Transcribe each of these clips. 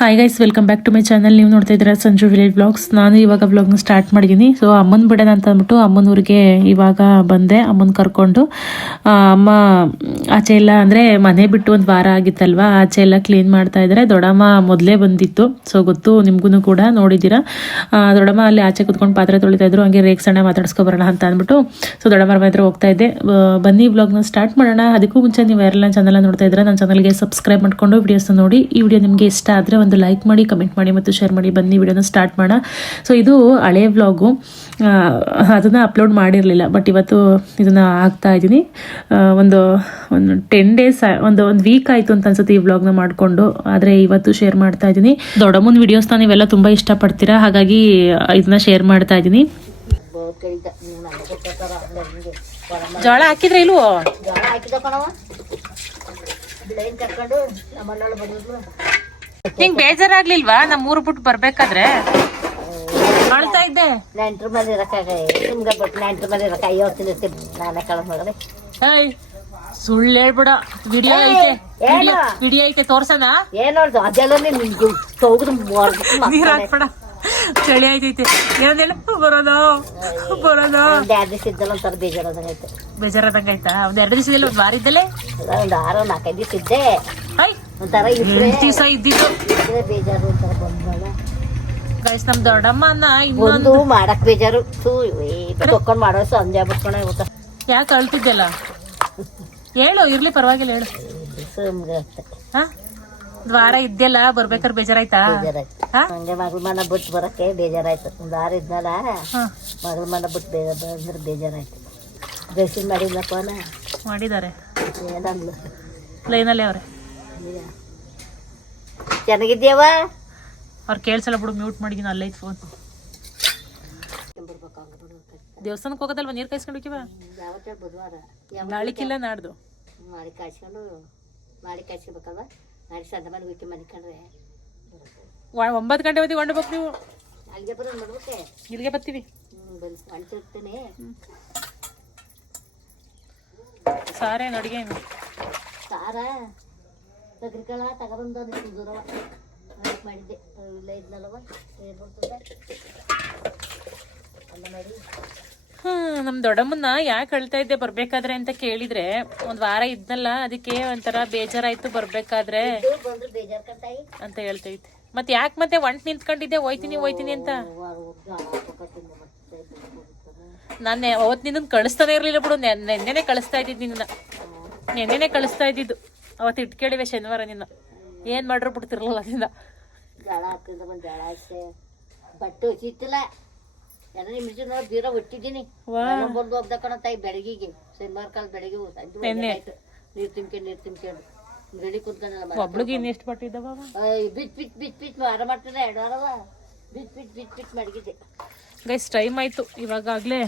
Hi guys, welcome back to my channel. ನೀವು ನೋಡ್ತಾ ಇದ್ದೀರಾ ಸಂಜು ವಿಲೇಜ್ ವ್ಲಾಗ್ಸ್. ನಾನು ಇವಾಗ ವ್ಲಾಗ್ನ ಸ್ಟಾರ್ಟ್ ಮಾಡಿದ್ದೀನಿ. ಸೊ ಅಮ್ಮನ ಬಿಡೋಣ ಅಂತ ಅಂದ್ಬಿಟ್ಟು ಅಮ್ಮನೂರಿಗೆ ಇವಾಗ ಬಂದೆ. ಅಮ್ಮನ ಕರ್ಕೊಂಡು ಅಮ್ಮ ಆಚೆ ಎಲ್ಲ ಅಂದರೆ ಮನೆ ಬಿಟ್ಟು ಒಂದು ವಾರ ಆಗಿತ್ತಲ್ವ, ಆಚೆ ಎಲ್ಲ ಕ್ಲೀನ್ ಮಾಡ್ತಾ ಇದ್ದಾರೆ. ದೊಡ್ಡಮ್ಮ ಮೊದಲೇ ಬಂದಿತ್ತು, ಸೊ ಗೊತ್ತು ನಿಮ್ಗೂ ಕೂಡ ನೋಡಿದ್ದೀರಾ. ದೊಡ್ಡಮ್ಮ ಅಲ್ಲಿ ಆಚೆ ಕುತ್ಕೊಂಡು ಪಾತ್ರೆ ತೊಳಿತಾ ಇದ್ರು. ಹಂಗೆ ರೇಕ್ಸಣ್ಣ ಮಾತಾಡ್ಸ್ಕೊಬರೋಣ ಅಂತ ಅಂದ್ಬಿಟ್ಟು ಸೊ ದೊಡ್ಡಮ್ಮರ ಹತ್ರ ಹೋಗ್ತಾ ಇದ್ದೆ. ಬನ್ನಿ ವ್ಲಾಗ್ನ ಸ್ಟಾರ್ಟ್ ಮಾಡೋಣ. ಅದಕ್ಕೂ ಮುಂಚೆ ನೀವು ಯಾರೆಲ್ಲ ಚಾನಲ್ ನೋಡ್ತಾ ಇದ್ದೀರಾ, ನನ್ನ ಚಾನಲ್ಗೆ ಸಬ್ಸ್ಕ್ರೈಬ್ ಮಾಡ್ಕೊಂಡು ವಿಡಿಯೋಸ್ನ ನೋಡಿ. ಈ ವಿಡಿಯೋ ನಿಮಗೆ ಇಷ್ಟ ಆದರೆ ಒಂದು ಲೈಕ್ ಮಾಡಿ, ಕಮೆಂಟ್ ಮಾಡಿ ಮತ್ತು ಶೇರ್ ಮಾಡಿ. ಬನ್ನಿ ವಿಡಿಯೋನ ಸ್ಟಾರ್ಟ್ ಮಾಡೋಣ. ಸೊ ಇದು ಹಳೆ ವ್ಲಾಗು, ಅದನ್ನು ಅಪ್ಲೋಡ್ ಮಾಡಿರಲಿಲ್ಲ, ಬಟ್ ಇವತ್ತು ಇದನ್ನು ಹಾಕ್ತಾ ಇದ್ದೀನಿ. ಒಂದು 10 ಡೇಸ್ ಒಂದು ವೀಕ್ ಆಯಿತು ಅಂತ ಅನ್ಸುತ್ತೆ ಈ ವ್ಲಾಗ್ನ ಮಾಡಿಕೊಂಡು, ಆದರೆ ಇವತ್ತು ಶೇರ್ ಮಾಡ್ತಾ ಇದ್ದೀನಿ. ದೊಡ್ಡಮ್ಮನ ವಿಡಿಯೋಸ್ನ ನೀವೆಲ್ಲ ತುಂಬ ಇಷ್ಟಪಡ್ತೀರಾ, ಹಾಗಾಗಿ ಇದನ್ನ ಶೇರ್ ಮಾಡ್ತಾ ಇದ್ದೀನಿ. ಜೋಳ ಹಾಕಿದ್ರೆ ಇಲ್ವೋ? ಹಿಂಗ್ ಬೇಜಾರಾಗ್ಲಿಲ್ವಾ ನಮ್ಮೂರು ಬಿಟ್ಟು ಬರ್ಬೇಕಾದ್ರೆ? ಅಳ್ತಾ ಇದ್ದೆ. ನೆಂಟ್ರ ಮನೆ ಇರಕ್ಕಾಗ ನಿಮ್ಗೆ ಬಿಟ್ಟು ನೆಂಟ್ರ ಮನೆ ಇರಕ್ಕ ಐವತ್ತು ನಾನೇ ಕಳ ಮಾಡಿದ್ರೆ. ಸುಳ್ಳು ಹೇಳ್ಬಿಡ. ವಿಡಿಯೋ ಐತೆ ತೋರ್ಸನ. ಏನೋಳ್ದು ಅದೆಲ್ಲ ನಿಮ್ಗೆ ತೋಗ್ದು ನೀರ್ ಹಾಕ್ಬೇಡ, ಚಳಿ ಆಯ್ತೈತೆ. ಏನಂದೇಳ ಬರೋದ ಒಂದ್ 2 ದಿವಸ ಇದ್ದಲ್ಲ ಒಂಥರ ಬೇಜಾರಾದಂಗೈತೆ. ಬೇಜಾರಾದಂಗಾಯ್ತಾ? ಒಂದ್ 2 ದಿವಸದಲ್ಲಿ ಒಂದ್ ವಾರ ಇದ್ದಲ್ಲೇ ಒಂದ್ 6-4 ದಿವಸ ಇದ್ದೆ. ಒಂಥರ 8 ದಿವಸ ಇದ್ದಿದ್ದು ಬೇಜಾರು ಒಂಥರ ಬಂದ್ಮೇಲೆ ಗೈಸ್. ನಮ್ ದೊಡ್ಡಮ್ಮನ ಇನ್ನೊಂದು ಮಾಡಕ್ ಬೇಜಾರು. ತೊಕೊಂಡ್ ಮಾಡೋ ಸಂಜೆ ಬಿಟ್ಕೊಂಡೆ ಊಟ. ಯಾಕೆ ಅಳ್ತಿದ್ದೆಲ್ಲ? ಹೇಳು, ಇರ್ಲಿ ಪರವಾಗಿಲ್ಲ, ಹೇಳು. ಒಂದ್ ವಾರ ಇದ್ದೆಲ್ಲ ಬರ್ಬೇಕಾದ್ರೆ ಬೇಜಾರಾಯ್ತಾ? ಹಂಗೆ ಮಗಳ ಮನ ಬಿಟ್ಟು ಬರಕ್ಕೆ ಬೇಜಾರಾಯ್ತು. ಒಂದ್ 6 ಇದ್ನಲ್ಲ, ಮಗಳ ಮನ ಬಿಟ್ಟು ಬಂದ್ರೆ ಬೇಜಾರಾಯ್ತು. ಡ್ರೆಸ್ಸಿಂಗ್ ಮಾಡಿದ್ನ ಫೋನ ಮಾಡಿದ್ದಾರೆ, ಏನಂದ್ಲು ಲೈನಲ್ಲಿ ಅವ್ರೆ. ಚೆನ್ನಾಗಿದ್ಯವ? ಅವ್ರು ಕೇಳ್ಸಲ್ಲ ಬಿಡು, ಮ್ಯೂಟ್ ಮಾಡಿದೀನಿ. ಅಲ್ಲೈತ್ ಫೋನ್. ದೇವಸ್ಥಾನಕ್ಕೆ ಹೋಗೋದಲ್ವ, ನೀರು ಕಾಯಿಸ್ಕೊಂಡೋಕಿವ? ಯಾವತ್ತ ಬುಧವಾರ ನಾಳಿಕಿಲ್ಲ ನಾಡ್ದು ಮಾಡಿ ಕಾಯಿಸ್ಕೋಬೇಕಲ್ವ. ನಾಳೆ ಸಂತ ಮನೆ ಬಿಟ್ಟು ಮನಿಕೊಂಡ್ರೆ 9 ಗಂಟೆ ಹೊತ್ತಿಗೆ ಹೊಂಡ್ಬೇಕು ನೀವು. ಅಲ್ಲಿಗೆ ಬರೋದು ನೋಡ್ಬೇಕೆ, ಇಲ್ಲಿಗೆ ಬರ್ತೀವಿ. ಹೊಂಟಿರ್ತೇನೆ. ಸಾರೇನು ಅಡುಗೆ? ಸಾರ ತಗ್ರಿಕಳ ತಗೊಬಂದು ದೂರ ಮಾಡಿದ್ದೆ. ಇಲ್ಲ ಇದ್ನಲ್ವ ಏನು ಬರ್ತದೆ ಎಲ್ಲ ಮಾಡಿ. ನಮ್ ದೊಡ್ಡಮ್ಮನ್ನ ಯಾಕೆ ಹೇಳ್ತಾ ಇದ್ದೆ ಬರ್ಬೇಕಾದ್ರೆ ಅಂತ ಕೇಳಿದ್ರೆ, ಒಂದ್ ವಾರ ಇದ್ನಲ್ಲ, ಅದಕ್ಕೆ ಒಂಥರ ಬೇಜಾರಾಯ್ತು ಬರ್ಬೇಕಾದ್ರೆ ಅಂತ ಹೇಳ್ತೈತೆ. ಮತ್ತೆ ಯಾಕೆ ಮತ್ತೆ ಒಂಟ್ ನಿಂತ್ಕೊಂಡಿದ್ದೆ ಹೋಯ್ತೀನಿ ಅಂತ? ನಾನೇ ಅವತ್ತು ನಿನ್ನ ಕಳಿಸ್ತಾನೆ ಇರ್ಲಿಲ್ಲ ಬಿಡು. ನೆನ್ನೆನೆ ಕಳಿಸ್ತಾ ಇದ್ದಿದ್ದು ನಿನ್ನ, ನೆನ್ನೆನೆ ಕಳಿಸ್ತಾ ಇದ್ದಿದ್ದು. ಅವತ್ತು ಇಟ್ಕೇಳಿವೆ ಶನಿವಾರ ನಿನ್ನ. ಏನ್ ಮಾಡ್ರು ಬಿಡ್ತಿರ್ಲಿಲ್ಲ ಅದರಿಂದ. ಜಳ ಹಾಕಿಂದ ಬಂದು ಜಳ ಹಾಕ್ತೆ, ಬಟ್ಟೆ ಹೊಚ್ಚಿತ್ತಿಲ್ಲ. ಎಲ್ಲ ನಿಮಿಷ ನೋಡಿ ಬೀರ ಒಟ್ಟಿದ್ದೀನಿ. ಬಂದು ಹೋಗ್ದ ಕಣ ತಾಯಿ ಬೆಳಗಿಗೆ, ಶನಿವಾರ ಕಾಲ ಬೆಳಗ್ಗೆ ನೀರ್ ತಿನ್ಕೊಂಡು ರೆಡಿ ಕುತ್ಕೊಂಡಲ್ಲ. ಒಬ್ಳಿಗೆ ಇನ್ನೆಷ್ಟು ಬಟ್ಟಿದ್ದವ? ಬಿಚ್ ವಾರ ಮಾಡ್ತಿದ್ದೆ. 2 ವಾರವ ಬಿಚ್ ಮಡಗಿದ್ದೆ. ಗೈಸ್ ಟೈಮ್ ಆಯ್ತು ಇವಾಗಲೇ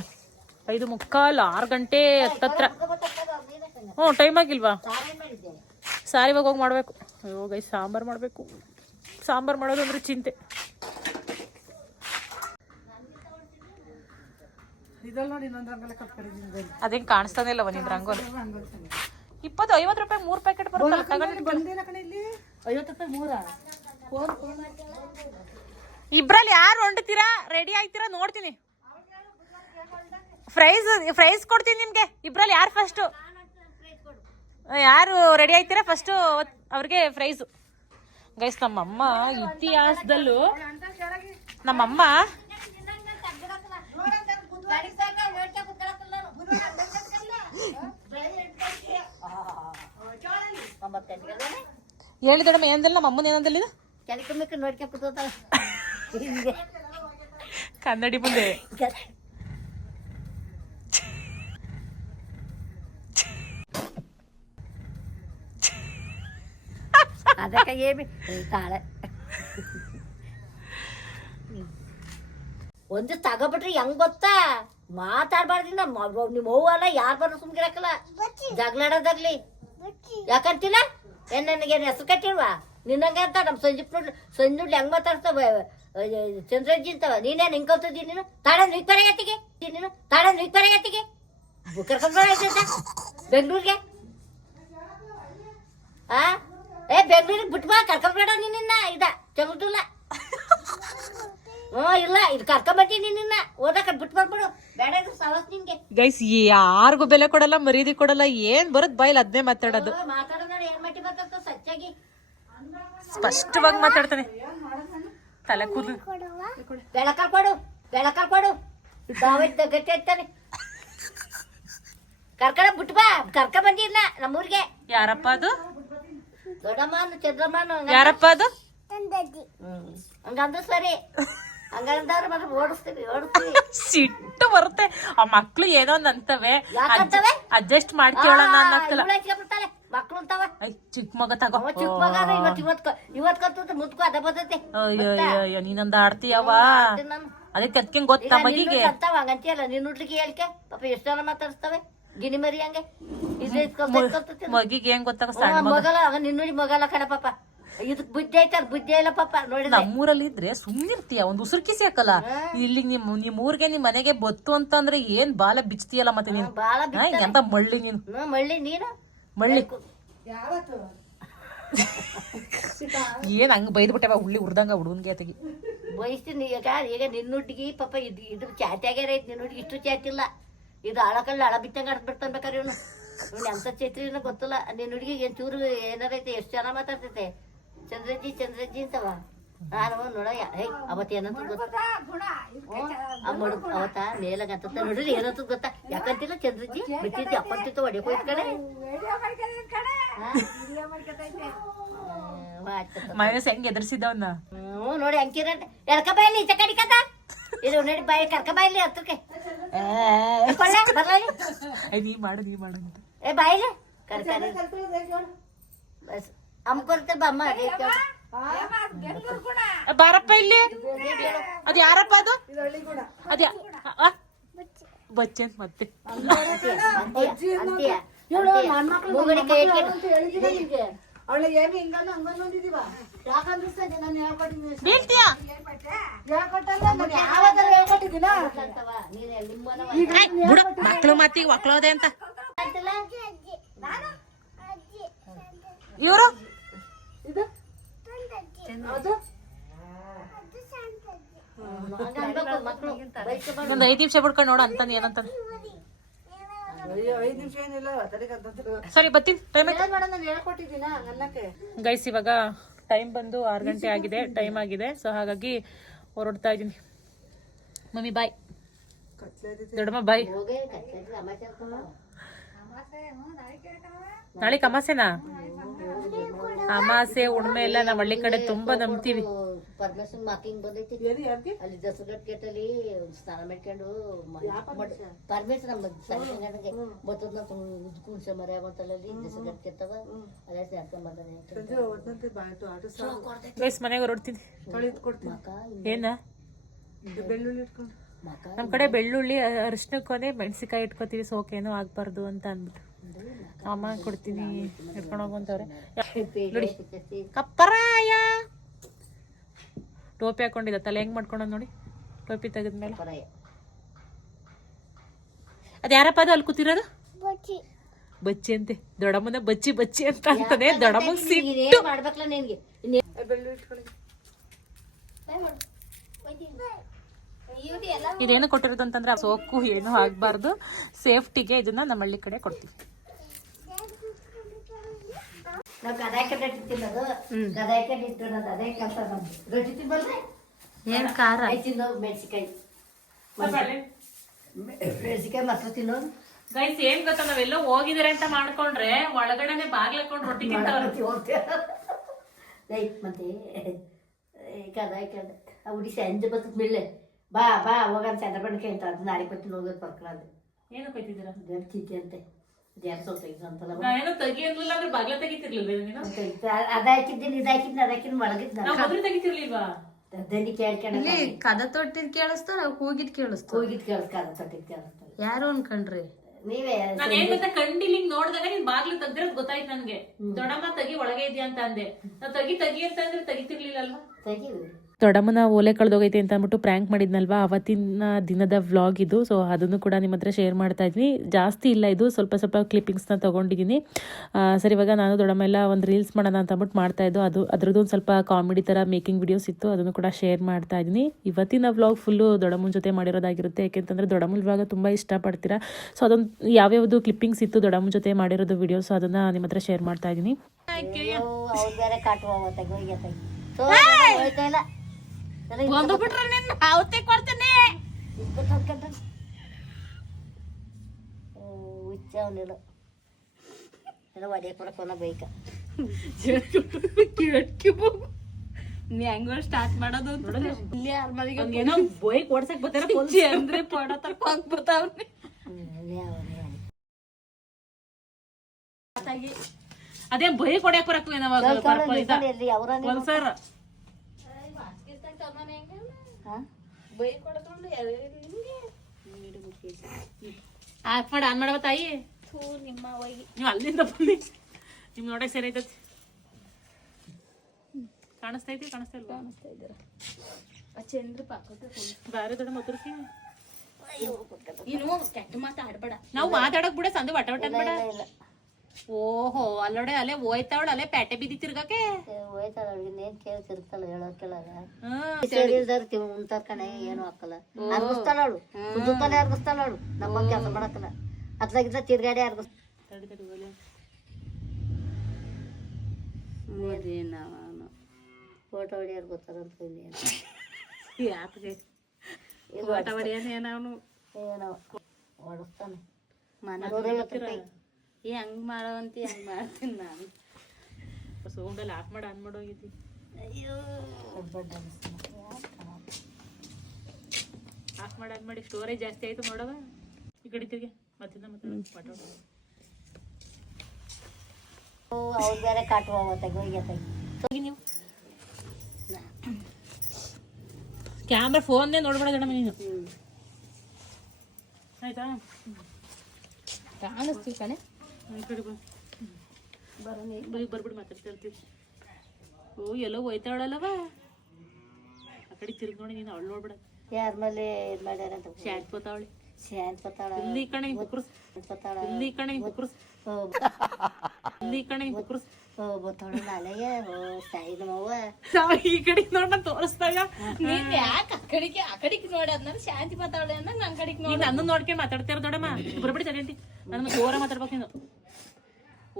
5:45, 6 ಗಂಟೆ ಹತ್ತತ್ರ. ಟೈಮ್ ಆಗಿಲ್ವಾ? ಸಾರು ಇವಾಗ ಹೋಗಿ ಮಾಡ್ಬೇಕು. ಅಯ್ಯೋ ಗೈಸ್, ಸಾಂಬಾರು ಮಾಡ್ಬೇಕು. ಸಾಂಬಾರು ಮಾಡೋದು ಅಂದ್ರೆ ಚಿಂತೆ. ಅದೇನ್ ಕಾಣಿಸ್ತಾನೆ ಇಲ್ಲವ ನಿನ್ ರಂಗೋಲಿ? 50 ರೂಪಾಯಿ 3 ಪ್ಯಾಕೆಟ್ ಬರುತ್ತಲ್ಲ, ತಗೊಂಡು 50 ರೂಪಾಯಿ 3. ಇಬ್ರಲ್ಲಿ ಯಾರು ಹೊಂಡ್ತೀರಾ, ರೆಡಿ ಆಯ್ತೀರಾ ನೋಡ್ತೀನಿ. ಪ್ರೈಸ್ ಕೊಡ್ತೀನಿ ನಿಮ್ಗೆ. ಇಬ್ರಲ್ಲಿ ಯಾರು ಫಸ್ಟ್, ಯಾರು ರೆಡಿ ಆಯ್ತೀರಾ ಫಸ್ಟ್ ಅವ್ರಿಗೆ ಪ್ರೈಸು. ಗೈಸ್, ನಮ್ಮಮ್ಮ ಇತಿಹಾಸದಲ್ಲೂ ನಮ್ಮಮ್ಮ ಹೇಳಿದಡಮ್ಮ ಏನಂದಿಲ್ಲ, ನಮ್ಮ ಅಮ್ಮನ ಏನಂದಿಲ್ಲ. ಕನ್ನಡಿ ಮುಂದೆ ಅದಕ್ಕೆ ಏಮಿ ತಾಳೆ ಒಂದು ತಗೋಬಿಟ್ರಿ ಹೆಂಗ್ ಗೊತ್ತಾ, ಮಾತಾಡ್ಬಾರ್ದಿಂದ. ನಿಮ್ಮ ಅವ್ವಲ್ಲ ಯಾರು ಬರೋ ಸುಮ್ಗಿರಕಲ್ಲ, ಜಗಳಾಡೋದಾಗ್ಲಿ. ಯಾಕಂತಿಲ್ಲ ಏನ್ ನನಗೇನು ಹೆಸರು ಕಟ್ಟಿಲ್ವಾ ನಿನ್ನಂಗೆ ಅಂತ? ನಮ್ಮ ಸಂಜುಡ್ಲಿ ಹೆಂಗ್ ಮಾತಾಡ್ತಾವ ಚಂದ್ರಜ್ಜಿ ಅಂತವ. ನೀನೇನು ಹಿಂಗ್ ಕಲ್ತಿದ್ದೀನಿ ನೀನು? ತಾಳೆ ನಿಕ್ಬರಗತ್ತಿಗೆ ಕರ್ಕೊಂಡ್ಬಂತ ಬೆಂಗ್ಳೂರ್ಗೆ. ಬೆಂಗ್ಳೂರಿಗೆ ಬಿಟ್ಬಾ, ಕರ್ಕೊಂಡ್ಬೇಡ ನಿನ್ನ. ಇದ ತೆಗುದಿಲ್ಲ. ಇಲ್ಲ ಇದು ಕರ್ಕೊಂಬರ್ತೀನಿ ನಿನ್ನ ಓದಕ ಬಿಟ್ಟು ಬರ್ಬಿಡು. ಬೇಡ ಇದು ಸವಸ್ ನಿನ್ಗೆ. ಗೈಸ್ ಯಾರಿಗೂ ಬೆಲೆ ಕೊಡಲ್ಲ, ಮರ್ಯಾದೆ ಕೊಡಲ್ಲ, ಏನ್ ಬರುತ್ ಬಾಯಿಲ್ ಅದನ್ನೇ ಮಾತಾಡೋದು. ಮಾತಾಡೋಣ ಏನ್ ಮಟ್ಟಿ ಬರ್ತದ ಸಚ್ಚಾಗಿ ಸ್ಪಷ್ಟವಾಗಿ ಮಾತಾಡ್ತಾನೆ. ತಲೆ ಕೂದಲು ಬೆಳಕಲ್ ಕೊಡು ಗಟ್ಟಿ ಇರ್ತಾನೆ. ಬಿಟ್ಟು ಬಾ ಕರ್ಕ ಬಂದಿಲ್ಲ ನಮ್ಮೂರ್ಗೆ. ಯಾರಪ್ಪ ಅದು? ದೊಡ್ಡಮ್ಮನು ಚಂದ್ರಮ್ಮನು. ಯಾರಪ್ಪ ಅದು? ಹಂಗಂದ ಸರಿ. ಹಂಗಂದವ್ರು ಮತ್ತೆ ಓಡಿಸ್ತೀವಿ. ಸಿಟ್ಟು ಬರುತ್ತೆ. ಆ ಮಕ್ಳು ಏನೋ ಒಂದ್ ಅಂತವೆ, ಯಾಕಂತವೆ ಅಡ್ಜಸ್ಟ್ ಮಾಡ್ಕೊಳ್ಳೋಣ ಅನ್ನತ್ತಲ್ಲ. ಮಕ್ಳು ಅಂತಾವ. ಚಿಕ್ಕ ಮಗ ತಗೋ. ಚಿಕ್ಕ ಮಗ ಇವತ್ ಕಲ್ತು ಮುದ್ಕು ಅದ ಬರ್ತೈತೆ. ಅಯ್ಯೋ ನೀನೊಂದ್ ಆಡ್ತೀಯವ. ಅದಕ್ಕೆ ಅದಕ್ಕೆ ಗೊತ್ತಾ ಮಗಿಗೆ ಅಂತಾವ. ಹಂಗಂತೀಯಲ್ಲ ನಿನ್ನ ಹುಡ್ಲಿಕ್ಕೆ ಹೇಳ್ಕೆ ಪಾಪ ಎಷ್ಟು ಜನ ಮಾತಾಡ್ಸ್ತವೆ ಗಿನಿ ಮರಿ ಹಂಗೆ. ಮಗಿಗೆ ಏನ್ ಗೊತ್ತಾಗ ಮಗಲ ನಿನ್ನುಡಿ ಮಗಲ ಕಣ ಪಾಪ. ಇದಕ್ ಬುದ್ಧಿ ಐತಾರ ಬುದ್ಧಿ ಇಲ್ಲ ಪಾಪ. ನೋಡಿ ನಮ್ಮೂರಲ್ಲಿ ಇದ್ರೆ ಸುಮ್ನಿರ್ತೀಯ, ಒಂದ್ ಉಸುರ್ಕಿಸಿ ಹಾಕಲ್ಲ. ಇಲ್ಲಿ ನಿಮ್ ಊರ್ಗೆ ನಿಮ್ ಮನೆಗೆ ಬತ್ತು ಅಂತಂದ್ರೆ ಏನ್ ಬಾಲ ಬಿಚ್ತೀಯಲ್ಲ ಮತ್ತೆ ನೀನು. ಬಾಳ ಎಂತ ಮಳ್ಳಿ ನೀನು. ಮಳ್ಳಿ ನೀನು ಮಳ್ಳಿ ಏನ್ ಹಂಗ ಬೈದ್ಬಿಟ್ಟೆ ಹುಳ್ಳಿ ಉರ್ದಂಗ ಹುಡುಗನ್ಗೆ ತೆಗಿ ಬಯಸ್ತೀನಿ. ಈಗ ನಿನ್ನುಡ್ಗಿ ಪಾಪ ಇದು ಚಾತ್ಯಾಗ್ಯಾರ ಐತಿ. ನಿನ್ನುಡ್ಗಿ ಇಷ್ಟು ಚಾತಿಲ್ಲ. ಇದು ಅಳಕಲ್ಲ ಅಳ ಬಿತ್ತಂಗ ಆಡ್ಸ್ ಬಿಡ್ತಾನ ಬೇಕಾರೆ ಇವನು. ಇವ್ನು ಎಂತ ಚೈತ್ರಿನ ಗೊತ್ತಿಲ್ಲ. ನಿನ್ನ ಹುಡುಗಿಗೆ ಏನ್ ಚೂರು ಏನಾರೈತೆ ಎಷ್ಟು ಜನ ಮಾತಾಡ್ತೈತೆ. ಚಂದ್ರಜ್ಜಿ ಅಂತವ. ನಾನು ನೋಡ ಅವತ್ತು ಏನಂತ ಗೊತ್ತಾ ಅವತ್ತ ಮೇಲಾಗಂತ ನೋಡ್ರಿ ಏನಂತ ಗೊತ್ತಾ. ಯಾಕಂತಿಲ್ಲ ಚಂದ್ರಜ್ಜಿ ಬಿಟ್ಟಿದ್ದಿ ಅಪ್ಪಂತಿತ್ತು ಹೊಡೆಯಕ್ ಹೋಯ್ತ ಕಡೆ ಮೈನಸ್ ಹೆಂಗ್ ಎದುರಿಸಿದವನ್ನ. ನೋಡಿ ಅಂಕಿರ ಎಳ್ಕ ಬಾಯಲ್ಲಿ ಈಚೆ ಕಡಿ ಕದ ಇದು ನೋಡಿ ಬಾಯಿ ಕರ್ಕ ಬಾಯಲ್ಲಿ ಹತ್ರಕ್ಕೆ ಬರ್ಲಿ. ನೀ ಮಾಡು ಅಂತ ಏ ಬಾಯಿಲೆ ಕರ್ಕ ಬಸ್ ಅಮ್ಮ ಕೊಡ್ತಾರೆ ಬಾ ಅಮ್ಮ. ಬಾರಪ್ಪ ಇಲ್ಲಿ. ಅದ್ ಯಾರಪ್ಪ ಅದು? ಅದ್ಯಾ ಬಚ್ಚೆ ಅಂತ ಮತ್ತೆ ಮಕ್ಳು ಮಾತಿಗೆ ಮಕ್ಳೋದೆ ಅಂತ ಇವರು ಒಂದ್ 5 ನಿಮಿಷ ಬಿಡ್ಕೊಂಡು ನೋಡ ಅಂತ ಏನಂತ. ಸರಿ ಬರ್ತೀನಿ. ಗೈಸ್ ಇವಾಗ ಟೈಮ್ ಬಂದು 6 ಗಂಟೆ ಆಗಿದೆ, ಟೈಮ್ ಆಗಿದೆ. ಸೊ ಹಾಗಾಗಿ ಹೊರಡ್ತಾ ಇದೀನಿ. ಮಮ್ಮಿ ಬಾಯ್. ದೊಡ್ಡಮ್ಮ ಬಾಯ್. ನಾಳೆ ಅಮಾಸೆನಾ? ಅಮಾಸೆ ಉಣ್ಮೆ ಎಲ್ಲ ನಾವ್ ಹಳ್ಳಿ ಕಡೆ ತುಂಬಾ ನಂಬ್ತೀವಿ. ಪರ್ಮಿಷನ್ ಮಾರ್ಕಿಂಗ್ ಬಂದೈತಿ ಅಲ್ಲಿ ದಸಗಟ್ ಗೇಟಲ್ಲಿ ಸ್ನಾನ ಮಾಡ್ಕೊಂಡು ಪರ್ಮಿಷನ್ ಸಂಘಟನೆಗೆ ಬರ್ತದ ಕುಣ್ಸ ಮರ ಆಗೋತಲ್ಲ ಅಲ್ಲಿ ದಸಗಟ್ ಕೆತ್ತವ ಅಲ್ಲೇ ಸೇರ್ಕೊಂಡ್ ಮನೆಗೆ ಹೊರಡ್ತೀನಿ. ಏನ ನಮ್ ಕಡೆ ಬೆಳ್ಳುಳ್ಳಿ ಅರಿಶಿನಕ್ಕೊನೆ ಮೆಣಸಿಕಾಯಿ ಇಟ್ಕೋತೀವಿ ಸೋಕೇನೋ ಆಗ್ಬಾರ್ದು ಅಂತ ಅಂದ್ಬಿಟ್ಟು ಅಮ್ಮ ಕೊಡ್ತೀನಿ ಇಟ್ಕೊಂಡು ಹೋಗುವಂತವ್ರೆ. ನೋಡಿ ಕಪ್ಪರಾಯ ಟೋಪಿ ಹಾಕೊಂಡಿದ್ದ ತಲೆ ಹೆಂಗ್ ಮಾಡ್ಕೊಂಡ ನೋಡಿ. ಟೋಪಿ ತೆಗೆದ್ಮೇಲೆ ಅದ್ ಯಾರಪ್ಪ ಅದು ಅಲ್ಲಿ ಕೂತಿರೋದು? ಬಚ್ಚಿ ಅಂತೆ ದೊಡ್ಡಮ್ಮನ ಬಚ್ಚಿ ಬಚ್ಚಿ ಅಂತ ಅಂತಾನೆ. ದೊಡ್ಡಮ್ಮ ಸಿಟ್ಟು ಮಾಡ್ಬೇಕಲ್ಲ ನಿನ್ಗೆ. ಇದೇನು ಕೊಟ್ಟಿರೋದು ಅಂತಂದ್ರೆ ಸೋಕು ಏನು ಆಗ್ಬಾರ್ದು, ಸೇಫ್ಟಿಗೆ ಇದನ್ನ ನಮ್ಮ ಹಳ್ಳಿ ಕಡೆ ಕೊಡ್ತೀವಿ. ನಾವ್ ಗದಾಯ್ಕೆ ರೊಟ್ಟಿ ತಿನ್ನೋದು, ಗದಾಯ್ಕೆ ತಿನ್ನೋದು ಅದೇ ಕೆಲಸ ನಮ್ದು. ರೊಟ್ಟಿ ತಿನ್ಬಲ್ರಿ ಏನ್ ಖಾರ ತಿನ್ನೋದು, ಮೆಣಸಿಕಾಯಿ ಮೊಸರು ತಿನ್ನೋದು. ಗೈಸ್ ಏನ್ ಗೊತ್ತಾ, ನಾವೆಲ್ಲ ಹೋಗಿದಾರೆ ಅಂತ ಮಾಡ್ಕೊಂಡ್ರೆ ಒಳಗಡೆನೆ ಬಾಗ್ಲಾಕೊಂಡ್ ರೊಟ್ಟಿ ತಿಂತಾವ್ರೆ. ಮತ್ತೆ ಗದಾಯ್ಕೆ ಹುಡಿ ಸಂಜೆ ಬರ್ತದ ಮಿಳ್ಳೆ ಬಾ ಬಾ ಹೋಗಂತ ಚಂದ್ರಬಣ್ಣಕ್ಕೆ ಅಂತ ಅದು ನಾಳೆ ಬತ್ತಿ ಹೋಗೋದು ಬರ್ಕೊಳ್ಳೋದು. ಏನು ಕೊಯ್ತಿದ್ದೀರಾ? ಚೀಟಿ ಅಂತೆ ಅಂತಲ್ಲ ಏನೋ ತೆಗಿ ಅನ್ಲಿಲ್ಲ ಅಂದ್ರೆ ಬಾಗ್ಲ ತೆಗಿತಿರ್ಲಿಲ್ಲ ನೀನು? ಅದಾಕಿದ್ದೀನಿ ಇದಾಕಿದ್ದೀನಿ ಅದಾಕಿದ್ ಮಳಗಿದ್ ತೆಗಿತಿರ್ಲಿಲ್ವಾ? ದಂಡಿ ಕೇಳ್ಕೊಂಡ ಕದ ತೊಟ್ಟಿದ್ ಕೇಳಿಸ್ತಾರ ಹೋಗಿದ್ ಕೇಳಿಸ್ತಾರ. ಹೋಗಿದ್ ಕೇಳಿಸ್ತಾರ ತೊಟ್ಟಿದ್ ಕೇಳಿಸ್ತಾರ. ಯಾರು ಅನ್ಕೊಂಡ್ರಿ ನೀವೇ? ನಾನು ಏನ್ ಗೊತ್ತಾ, ಕಂಡಿಲಿ ನೋಡ್ದಾಗ ನೀನ್ ಬಾಗ್ಲು ತೆಗ್ದಿರೋದ್ ಗೊತ್ತಾಯ್ತು ನನ್ಗೆ. ದೊಡ್ಡಮ್ಮ ತೆಗಿ ಒಳಗೆ ಇದೆಯಾ ಅಂತ ಅಂದೆ. ನಾವ್ ತೆಗಿ ಅಂತ ಅಂದ್ರೆ ತೆಗಿತಿರ್ಲಿಲ್ಲ ಅಲ್ವಾ? ತೆಗಿವಿ ದೊಡ್ಡಮ್ಮನ ಓಲೆ ಕಳೆದೋಗೈತೆ ಅಂತ ಅಂದ್ಬಿಟ್ಟು ಪ್ರ್ಯಾಂಕ್ ಮಾಡಿದ್ನಲ್ವಾ, ಅವತ್ತಿನ ದಿನದ ವ್ಲಾಗ್ ಇದು. ಸೊ ಅದನ್ನು ಕೂಡ ನಿಮ್ಮ ಹತ್ರ ಶೇರ್ ಮಾಡ್ತಾ ಇದ್ದೀನಿ. ಜಾಸ್ತಿ ಇಲ್ಲ, ಇದು ಸ್ವಲ್ಪ ಸ್ವಲ್ಪ ಕ್ಲಿಪ್ಪಿಂಗ್ಸ್ನ ತೊಗೊಂಡಿದ್ದೀನಿ. ಸರಿ, ಇವಾಗ ನಾನು ದೊಡ್ಡಮ್ಮ ಎಲ್ಲ ಒಂದು ರೀಲ್ಸ್ ಮಾಡೋಣ ಅಂತ ಅಂದ್ಬಿಟ್ಟು ಮಾಡ್ತಾ ಇದ್ದು. ಅದ್ರದ್ದು ಒಂದು ಸ್ವಲ್ಪ ಕಾಮಿಡಿ ಥರ ಮೇಕಿಂಗ್ ವಿಡಿಯೋಸ್ ಇತ್ತು, ಅದನ್ನು ಕೂಡ ಶೇರ್ ಮಾಡ್ತಾ ಇದ್ದೀನಿ. ಇವತ್ತಿನ ವ್ಲಾಗ್ ಫುಲ್ಲು ದೊಡ್ಡಮ್ಮನ ಜೊತೆ ಮಾಡಿರೋದಾಗಿರುತ್ತೆ. ಯಾಕೆಂತಂದರೆ ದೊಡ್ಡಮ್ಮನ ವ್ಲಾಗ ತುಂಬ ಇಷ್ಟಪಡ್ತೀರಾ. ಸೊ ಅದೊಂದು ಯಾವ್ಯಾವುದು ಕ್ಲಿಪ್ಪಿಂಗ್ಸ್ ಇತ್ತು ದೊಡ್ಡಮ್ಮನ ಜೊತೆ ಮಾಡಿರೋದು ವಿಡಿಯೋಸ್, ಅದನ್ನು ನಿಮ್ಮ ಹತ್ರ ಶೇರ್ ಮಾಡ್ತಾ ಇದ್ದೀನಿ. ಅವ್ರು ಬೇರೆ ಕಾಟುವ ಹೋಯ್ತಾ ಇಲ್ಲ ಒಂದು ಬಿಟ್ರೆ ನಿನ್ನ ಅವತ್ತೆ ಕೊಡ್ತೇನೆ. ಹುಚ್ಚ ಅವನಿಲ್ಲ ಎಲ್ಲ ಒಡೆಯ ಕೊಡಕೋನ ಬೈಕ ನೀ ಹೆಂಗ ಸ್ಟಾರ್ಟ್ ಮಾಡೋದು ಇಲ್ಲಿ ಅಲ್ಮದಿಗೆ ಏನೋ ಬೈಕ್ ಓಡ್ಸಕ್ ಬರ್ತಾರ ಅಂದ್ರೆ ಪಡ ತರ್ಕೊಂಡ್ ಬರ್ತಾವ್ರಿ. ಅದೇ ಬೈಕ್ ಹೊಡ್ಯಾಕ ಬರಕ್ ಸರ್ ಆಫ್ ಮಾಡಿ ಆನ್ ಮಾಡವ ತಾಯಿ. ನಿಮ್ಮ ನೀವು ಅಲ್ಲಿಂದ ಬನ್ನಿ, ನಿಮ್ ನೋಡಕ್ ಸರಿ ಐತತಿ. ಕಾಣಿಸ್ತಾ ಇಲ್ವಾ? ಚಂದ್ರ ಪಾಕೋತ ಬಾರಿ ದೊಡ್ಡ ಮತ್ತರ್ಕಿ ಇನ್ನು ಕೆಟ್ಟ ಮಾತಾಡ್ಬೇಡ. ನಾವು ಮಾತಾಡಕ್ ಬಿಡ ಸಂದು ವಟ ವಟ ಅನ್ಬೇಡ. ಓಹೋ, ಅಲ್ಲೋಡೆ ಅಲ್ಲೇ ಹೋಯ್ತಾವಳ, ಅಲ್ಲೇ ಪೇಟೆ ಬಿದ್ದಿ ತಿರ್ಗಾಕೆ ಹೋಯ್ತಾಳ. ಅವ್ಳಿಗೆ ಕೇಳ್ತಿರ್ತಾಳ, ಹೇಳೋ ಕೇಳಲ್ಲ. ಉಂಟಾರ ಕಣೆ ಏನು ಹಾಕಲ್ಲ. ಅರ್ಗಿಸ್ತಾಳ ಅವಳು, ಉದ್ದುತ್ತಾನೆ ಅರ್ಗಿಸ್ತಾಳ ಅವಳು. ನಮ್ಮ ಕೆಲಸ ಮಾಡಕ್ಕಲ್ಲ, ಅತ್ಲಾಗಿದ್ದ ತಿರ್ಗಾಡಿ ಅರ್ಗಿಸ್ ಫೋಟೋ ಹೊಡಿಯಾರು ಗೊತ್ತಾರಂತ ಯಾಕೆ ಏನವನು ಏನೋ ಓಡಿಸ್ತಾನೆ. ಹೆಂಗ್ ಮಾಡೋವಂತ ಹೆಂಗ್ ಮಾಡ್ತೀನಿ ನಾನು. ಸೌಂಡಲ್ಲಿ ಆಫ್ ಮಾಡಿ ಆನ್ ಮಾಡೋಗಿದ್ದಿ. ಅಯ್ಯೋ ಆಫ್ ಮಾಡಿ ಆನ್ ಮಾಡಿ ಸ್ಟೋರೇಜ್ ಜಾಸ್ತಿ ಆಯ್ತು ನೋಡವ. ಈ ಕಡೆ ತಿರ್ಗಿ ಮತ್ತಿಂದ ಮತ್ತೆ ಅವ್ರು ಬೇರೆ ಕಾಟುವ ಹೋಗಿ ನೀವು ಕ್ಯಾಮ್ರಾ ಫೋನ್ನೇ ನೋಡ್ಬೇಡ ಮೇಡಮ್ ನೀನು, ಆಯ್ತಾ? ಕಾಣಿಸ್ತೀವಿ ಕಣೆ. ಈ ಕಡೆ ಬರ್ಬಿಟ್ಟು ಮಾತಾಡ್ತಾ ಇರ್ತೀವಿ. ಓ ಎಲ್ಲೋ ಹೋಯ್ತಾವಳಲ್ಲವ, ಆ ಕಡೆ ತಿರ್ಗಿ ನೋಡಿ ನೀನು. ಅವಳು ನೋಡ್ಬೇಡ, ಯಾರ ಮೇಲೆ ಇದು ಮಾಡ್ಯಾರಂತ ಶಾಂತ್ ಪತಾವಳಿ. ಶಾಂತ್ ಪತಾಳ ಇಲ್ಲಿ ಕಣೆ ಬುಕ್ರು, ಇಲ್ಲಿ ಕಣೆ ಬುಕ್ರು, ಇಲ್ಲಿ ಕಣೆ ಬುಕ್ರು ಗೊತ್ತಾಳ ನಾಳೆಗೆ ಸಾಯಿದ ಮವ್ವ. ಈ ಕಡೆ ನೋಡ್ ನಾನು ತೋರಿಸ್ದಾಗ ನೀನ್ ಯಾಕೆ ಆ ಕಡೆಗೆ ನೋಡಿ ಅದ್ನ ಶಾಂತಿ ಮಾತಾಡ ನನ್ ಕಡೆಗೆ ನೋಡಿ ನನ್ನ ನೋಡ್ಕೊಂಡು ಮಾತಾಡ್ತಾರ ದೊಡ್ಡಮ್ಮ. ಬರ್ಬಿಡಿ ಸರಿ ನನ್ನ ಜೋರ ಮಾತಾಡ್ಬೇಕು ನೀನು.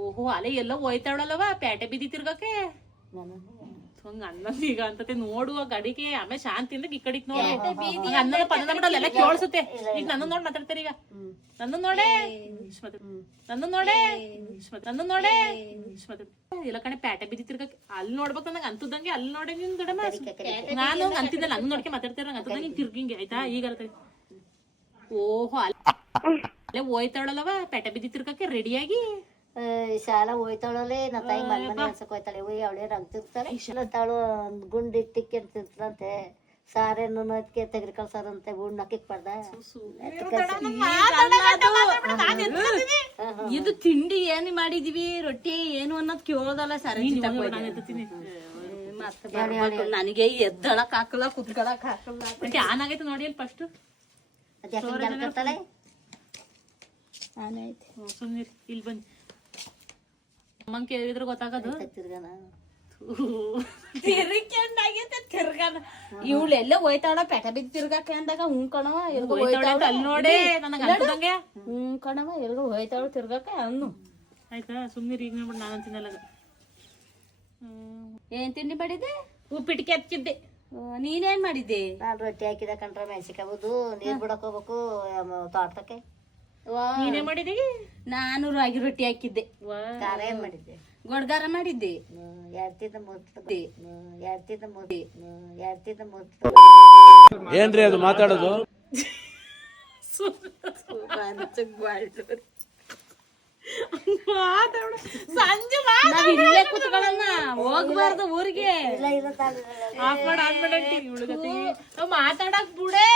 ಓಹೋ, ಅಲೆ ಎಲ್ಲೋ ಹೋಯ್ತಾವಳಲ್ಲವ ಪೇಟೆ ಬಿದ್ದಿ ತಿರ್ಗಕ್ಕೆ. ಹಂಗ ಅನ್ನದ್ ಈಗ ಅಂತತೆ ನೋಡುವ ಗಡಿಗೆ. ಆಮೇಲೆ ಶಾಂತಿಯಿಂದ ಈ ಕಡೆಗ್ ನೋಡು. ಅನ್ನ ಪದ ಬಿಡಲ್ಲ ಕೇಳಿಸುತ್ತೆ. ಈಗ ನನ್ನ ನೋಡ್ ಮಾತಾಡ್ತಾರ. ಈಗ ನನ್ನ ನೋಡೇ ನನ್ನ ನೋಡೇ ನನ್ನ ನೋಡೇ ಇಲ್ಲ ಕಣೆ ಪೇಟೆ ಬಿದ್ದಿ ತಿರ್ಗಕ್ಕೆ. ಅಲ್ಲಿ ನೋಡ್ಬೇಕು ನನಗೆ ಅಂತದಂಗೆ. ಅಲ್ಲಿ ನೋಡೇ ನಿನ್ ದೊಡ್ಡಮ್ಮ. ನಾನು ಅಂತಿದ್ದೆ ನನ್ನ ನೋಡ್ಕೆ ಮಾತಾಡ್ತಾರ ಅಂತದಂಗೆ ಹಿಂಗ್ ತಿರ್ಗಿಂಗೆ. ಆಯ್ತಾ? ಈಗ ಓಹೋ, ಅಲ್ಲೇ ಹೋಯ್ತಾವಳಲ್ಲವ ಪೇಟೆ ಬಿದ್ದಿ ತಿರ್ಗಕ್ಕೆ ರೆಡಿಯಾಗಿ. ಶಾಲಾ ಹೋಯ್ತಾಳಲ್ಲೇ ನಾ ತಾಯಿ ಮನೆ ಮನೆ ಅನ್ಸಕ್ ಹೋಯ್ತಾಳೆ. ಅವಳೇ ರಂಗ್ತಿರ್ತಾಳೆ. ತಾಳು ಗುಂಡ್ ಇಟ್ಟಿರ್ತಾಳಂತೆ. ಸಾರೇನು ಅದಕ್ಕೆ ತೆಗ್ರಿ ಕಳ್ಸಾರಂತೆ. ಗುಂಡ್ ಹಾಕಿಕ್ ಪಡ್ದ ಇದು ತಿಂಡಿ ಏನ್ ಮಾಡಿದೀವಿ, ರೊಟ್ಟಿ ಏನು ಅನ್ನೋದ್ ಕೇಳೋದಲ್ಲ ಸರಿ. ಮತ್ತೆ ನನಗೆ ಎದ್ದಳಕ್ ಹಾಕಲ್ಲ, ಕುತ್ಕೊಳಕ್ ಹಾಕಲ್ಲ. ಆನ್ ಆಗೈತೆ ನೋಡಿ ಅಲ್ಲಿ ಫಸ್ಟ್. ಅದ್ಯಾಕೆ ಸುಮ್ನಿರಿ, ಇಲ್ಲಿ ಬನ್ನಿ. ಅಮ್ಮಂಗ್ ಕೇಳಿದ್ರೆ ಗೊತ್ತಾಗದು. ತಿರ್ಗಾನ ತಿರ್ಗಂಡಾಗೈತೆ ತಿರ್ಗಾನ. ಇವಳೆಲ್ಲ ಹೋಯ್ತಾಳ ಪೆಟ ಬಿದ್ದು ತಿರ್ಗಾಕ ಅಂದಾಗ ಹ್ಞೂ ಕಣವ ಅಲ್ಲಿ ನೋಡೇ ನನಗೆ ಅಂತದಂಗೆ. ಹ್ಞೂ ಕಣವ ಎಲ್ಗೂ ಹೋಯ್ತಾಳ ತಿರ್ಗಾಕ ಅನ್ನು. ಆಯ್ತಾ? ಸುಮ್ನಿರಿ, ಈಗ ನೋಡ್ಬಿಟ್ಟು ನಾನು ತಿನ್ನಲ್ಲ. ಏನ್ ತಿಂಡಿ ಮಾಡಿದ್ದೆ? ಉಪ್ಪಿಟ್ಟಿಗೆ ಹಚ್ಚಿದ್ದೆ. ನೀನೇನ್ ಮಾಡಿದ್ದೆ? ನಾನು ರೊಟ್ಟಿ ಹಾಕಿದ ಕಂಡ್ರೆ ಮೆಣಸಿಕಾಯ್ದು ನೀರ್ ಬಿಡಕ್ ಹೋಗ್ಬೇಕು ತೋಟಕ್ಕೆ. ನೀನೇ ಮಾಡಿದೀವಿ. ನಾನು ರಾಗಿ ರೊಟ್ಟಿ ಹಾಕಿದ್ದೆ. ಖಾರ ಏನ್ ಮಾಡಿದ್ದೆ? ಗೊಡ್ಗಾರ ಮಾಡಿದ್ದೆ. ಏನ್ರಿ ಅದು ಮಾತಾಡೋದು? ಸಂಜೆ ಇಲ್ಲೇ ಕುತ್ಕೊಳ್ಳೋಣ, ಹೋಗ್ಬಾರ್ದು ಊರಿಗೆ. ಮಾತಾಡಕ್ ಬಿಡೆ.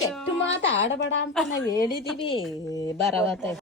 ಕೆಟ್ಟ ಮಾತಾಡಬೇಡ ಅಂತ ನಾವ್ ಹೇಳಿದೀವಿ. ಬರವತ್ತ